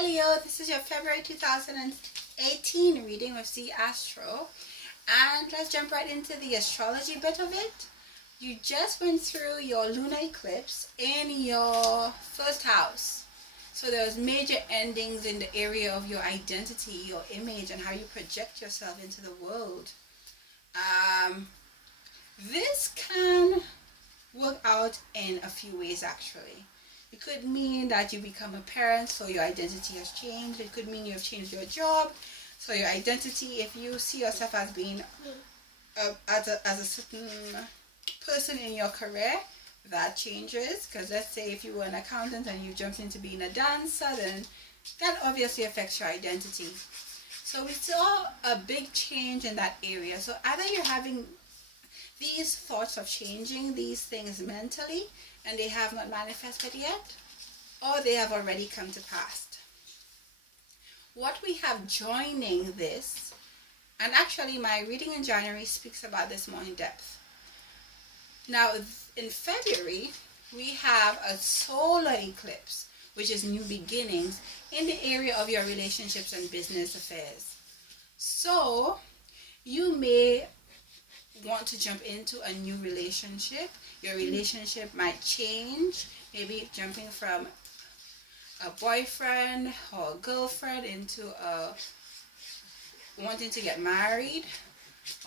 Hi Leo, this is your February 2018 reading with Z Astro, and let's jump right into the astrology bit of it. You just went through your lunar eclipse in your first house. So there's major endings in the area of your identity, your image, and how you project yourself into the world. This can work out in a few ways actually. It could mean that you become a parent, so your identity has changed. It could mean you've changed your job, so your identity, if you see yourself as being as a certain person in your career, that changes. Because let's say if you were an accountant and you jumped into being a dancer, then that obviously affects your identity. So we saw a big change in that area. So either you're having these thoughts of changing these things mentally and they have not manifested yet, or they have already come to pass. What we have joining this, and actually my reading in January speaks about this more in depth. Now in February we have a solar eclipse, which is new beginnings in the area of your relationships and business affairs. So you may want to jump into a new relationship. Your relationship might change, maybe jumping from a boyfriend or a girlfriend into wanting to get married,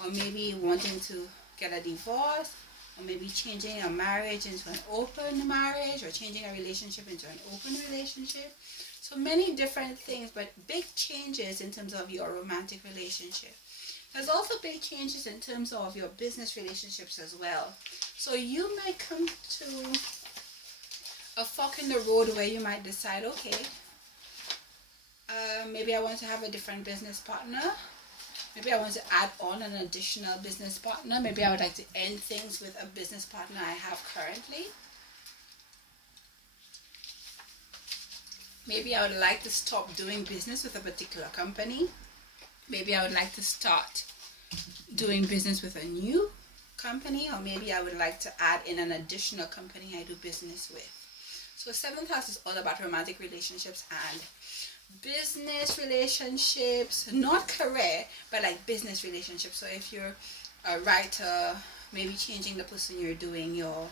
or maybe wanting to get a divorce, or maybe changing a marriage into an open marriage, or changing a relationship into an open relationship. So many different things, but big changes in terms of your romantic relationship. There's also big changes in terms of your business relationships as well. So you might come to a fork in the road where you might decide, okay, maybe I want to have a different business partner. Maybe I want to add on an additional business partner. Maybe I would like to end things with a business partner I have currently. Maybe I would like to stop doing business with a particular company. Maybe I would like to start doing business with a new company, or maybe I would like to add in an additional company I do business with. So 7th house is all about romantic relationships and business relationships, not career, but like business relationships. So if you're a writer, maybe changing the person you're doing your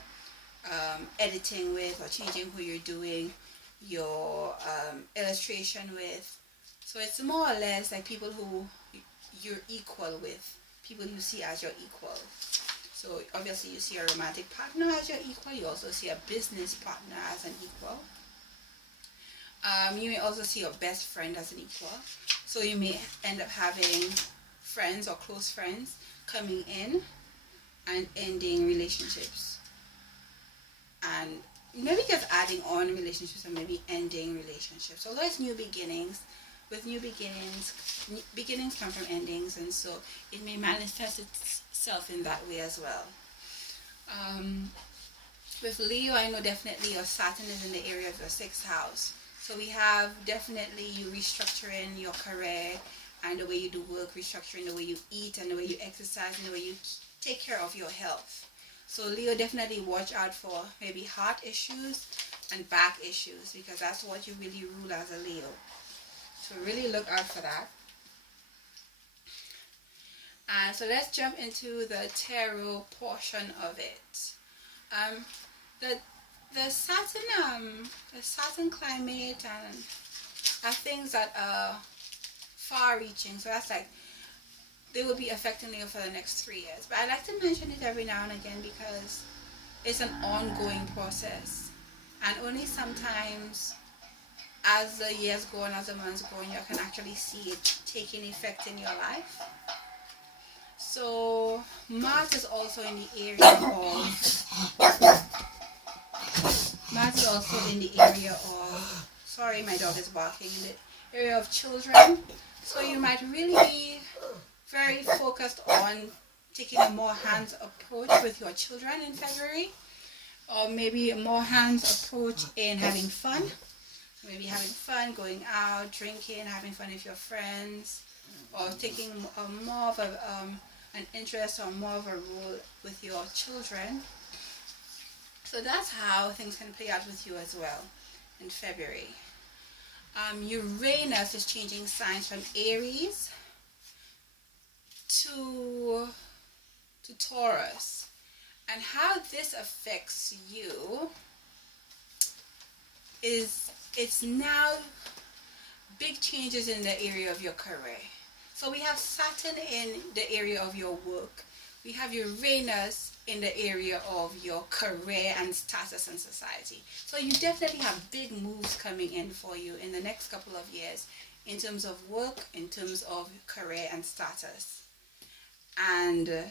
editing with, or changing who you're doing your illustration with. So it's more or less like people who you're equal with, people you see as your equal. So obviously you see a romantic partner as your equal, you also see a business partner as an equal. You may also see your best friend as an equal. So you may end up having friends or close friends coming in and ending relationships. And maybe just adding on relationships and maybe ending relationships. So there's new beginnings. With new beginnings come from endings, and so it may manifest itself in that way as well. With Leo, I know definitely your Saturn is in the area of your 6th house. So we have definitely you restructuring your career and the way you do work, restructuring the way you eat and the way you exercise and the way you take care of your health. So Leo, definitely watch out for maybe heart issues and back issues, because that's what you really rule as a Leo. So really look out for that. And so let's jump into the tarot portion of it. The Saturn climate and are things that are far-reaching. So that's like they will be affecting you for the next 3 years. But I like to mention it every now and again because it's an ongoing process, and only sometimes as the years go on, as the months go on, you can actually see it taking effect in your life. So Mars is also in the area of sorry, my dog is barking, in the area of children. So you might really be very focused on taking a more hands approach with your children in February, or maybe a more hands approach in having fun. Maybe having fun, going out, drinking, having fun with your friends, or taking more of an interest or more of a role with your children. So that's how things can play out with you as well in February. Uranus is changing signs from Aries to Taurus. And how this affects you is it's now big changes in the area of your career. So we have Saturn in the area of your work. We have Uranus in the area of your career and status in society. So you definitely have big moves coming in for you in the next couple of years in terms of work, in terms of career and status. And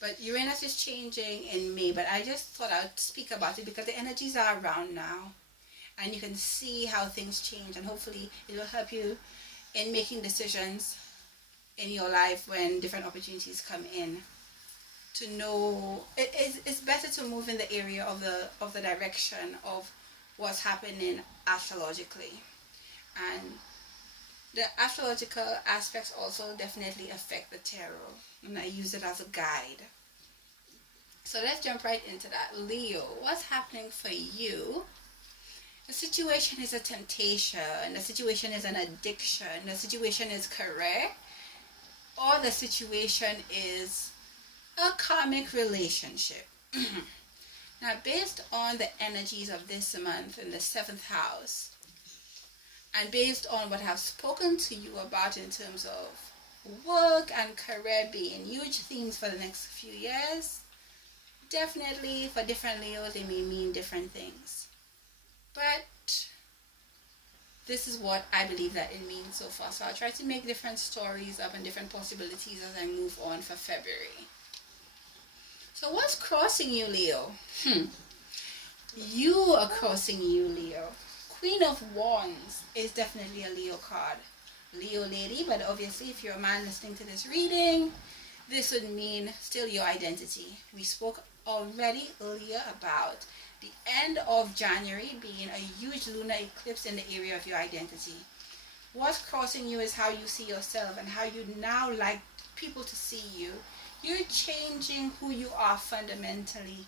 but Uranus is changing in May, but I just thought I'd speak about it because the energies are around now and you can see how things change, and hopefully it will help you in making decisions in your life when different opportunities come in. To know it's better to move in the area of the direction of what's happening astrologically, and the astrological aspects also definitely affect the tarot, and I use it as a guide. So let's jump right into that. Leo, what's happening for you? The situation is a temptation, the situation is an addiction, the situation is career, or the situation is a karmic relationship. Now, based on the energies of this month in the 7th house, and based on what I've spoken to you about in terms of work and career being huge themes for the next few years, definitely for different Leos, they may mean different things. But this is what I believe that it means so far. So I'll try to make different stories up and different possibilities as I move on for February. So what's crossing you, Leo? You are crossing you, Leo. Queen of Wands is definitely a Leo card. Leo lady, but obviously if you're a man listening to this reading, this would mean still your identity. We spoke already earlier about the end of January being a huge lunar eclipse in the area of your identity. What's crossing you is how you see yourself and how you now like people to see you. You're changing who you are fundamentally.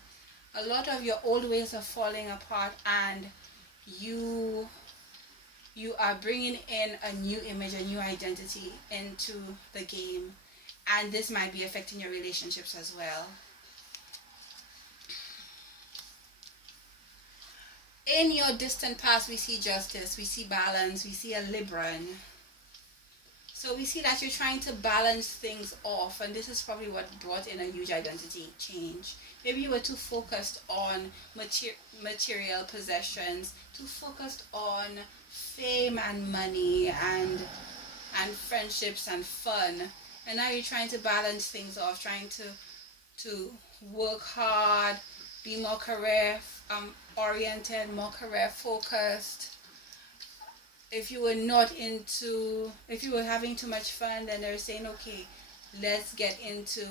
A lot of your old ways are falling apart, and you are bringing in a new image, a new identity into the game, and this might be affecting your relationships as well. In your distant past, we see justice, we see balance, we see a Libran. So we see that you're trying to balance things off, and this is probably what brought in a huge identity change. Maybe you were too focused on material possessions, too focused on fame and money and friendships and fun, and now you're trying to balance things off, trying to work hard, be more career oriented, more career focused. If you were having too much fun, then they're saying, okay, let's get into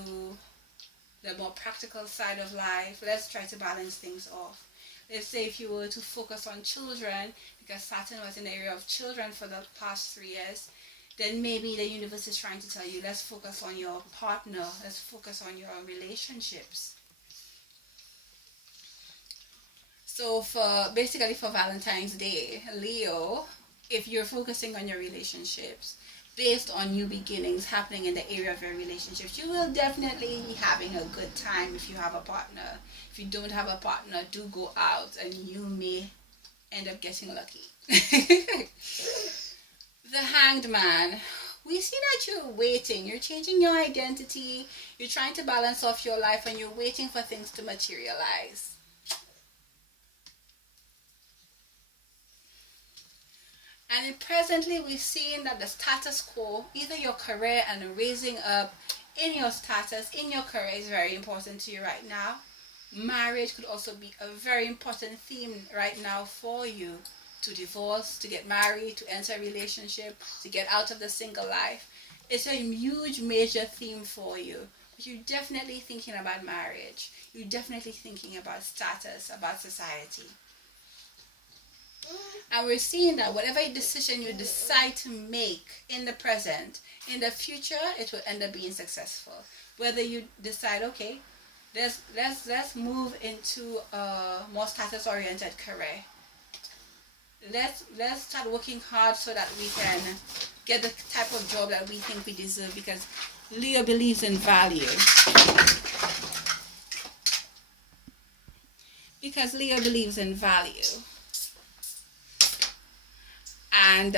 the more practical side of life. Let's try to balance things off. Let's say if you were to focus on children, because Saturn was in the area of children for the past 3 years, then maybe the universe is trying to tell you, let's focus on your partner, let's focus on your relationships. So for Valentine's Day, Leo, if you're focusing on your relationships, based on new beginnings happening in the area of your relationships, you will definitely be having a good time if you have a partner. If you don't have a partner, do go out and you may end up getting lucky. The Hanged Man. We see that you're waiting. You're changing your identity. You're trying to balance off your life, and you're waiting for things to materialize. And presently we're seeing that the status quo, either your career and raising up in your status, in your career, is very important to you right now. Marriage could also be a very important theme right now for you. To divorce, to get married, to enter a relationship, to get out of the single life. It's a huge major theme for you. But you're definitely thinking about marriage. You're definitely thinking about status, about society. And we're seeing that whatever decision you decide to make in the present, in the future, it will end up being successful. Whether you decide, okay, let's move into a more status-oriented career. let's start working hard so that we can get the type of job that we think we deserve, because Leo believes in value. Because Leo believes in value. And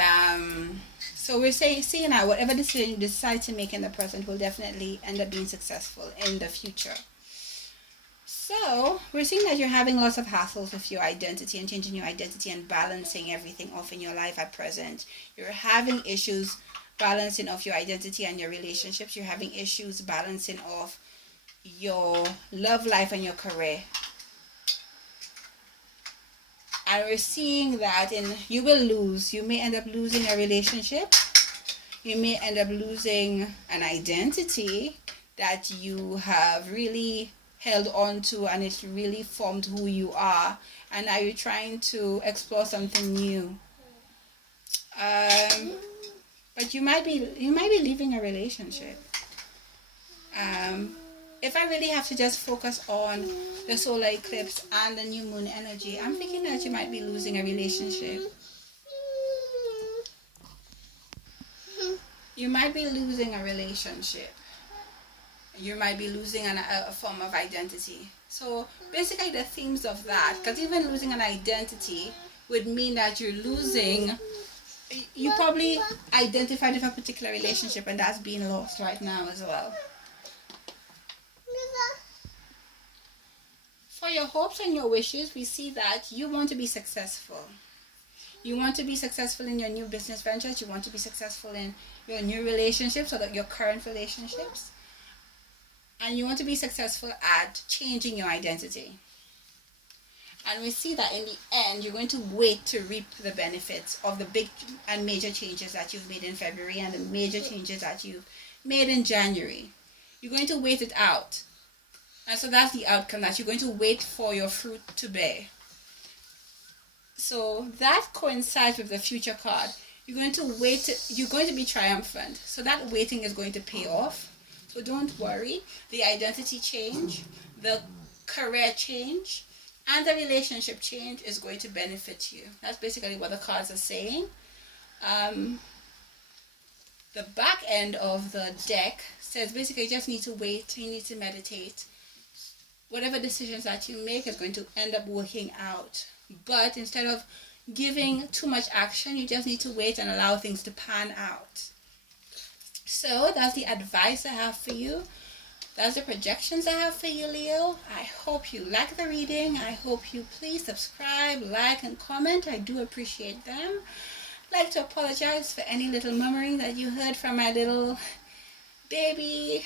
so we're seeing that whatever decision you decide to make in the present will definitely end up being successful in the future. So we're seeing that you're having lots of hassles with your identity and changing your identity and balancing everything off in your life at present. You're having issues balancing off your identity and your relationships. You're having issues balancing off your love life and your career. And we're seeing that you will lose. You may end up losing a relationship. You may end up losing an identity that you have really held on to, and it's really formed who you are. And now you're trying to explore something new. But you might be leaving a relationship. If I really have to just focus on the solar eclipse and the new moon energy, I'm thinking that you might be losing a relationship. You might be losing a relationship. You might be losing a form of identity. So basically the themes of that, because even losing an identity would mean that you're losing, you probably identified with a particular relationship and that's being lost right now as well. For your hopes and your wishes, we see that you want to be successful. You want to be successful in your new business ventures. You want to be successful in your new relationships, or your current relationships. And you want to be successful at changing your identity. And we see that in the end, you're going to wait to reap the benefits of the big and major changes that you've made in February and the major changes that you've made in January. You're going to wait it out. And so that's the outcome, that you're going to wait for your fruit to bear. So that coincides with the future card. You're going to wait, you're going to be triumphant. So that waiting is going to pay off. So don't worry. The identity change, the career change, and the relationship change is going to benefit you. That's basically what the cards are saying. The back end of the deck says basically you just need to wait, you need to meditate. Whatever decisions that you make is going to end up working out. But instead of giving too much action, you just need to wait and allow things to pan out. So that's the advice I have for you. That's the projections I have for you, Leo. I hope you like the reading. I hope you please subscribe, like, and comment. I do appreciate them. I'd like to apologize for any little murmuring that you heard from my little baby.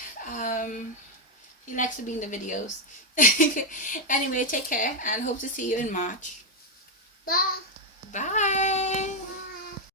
He likes to be in the videos. Anyway, take care and hope to see you in March. Bye. Bye.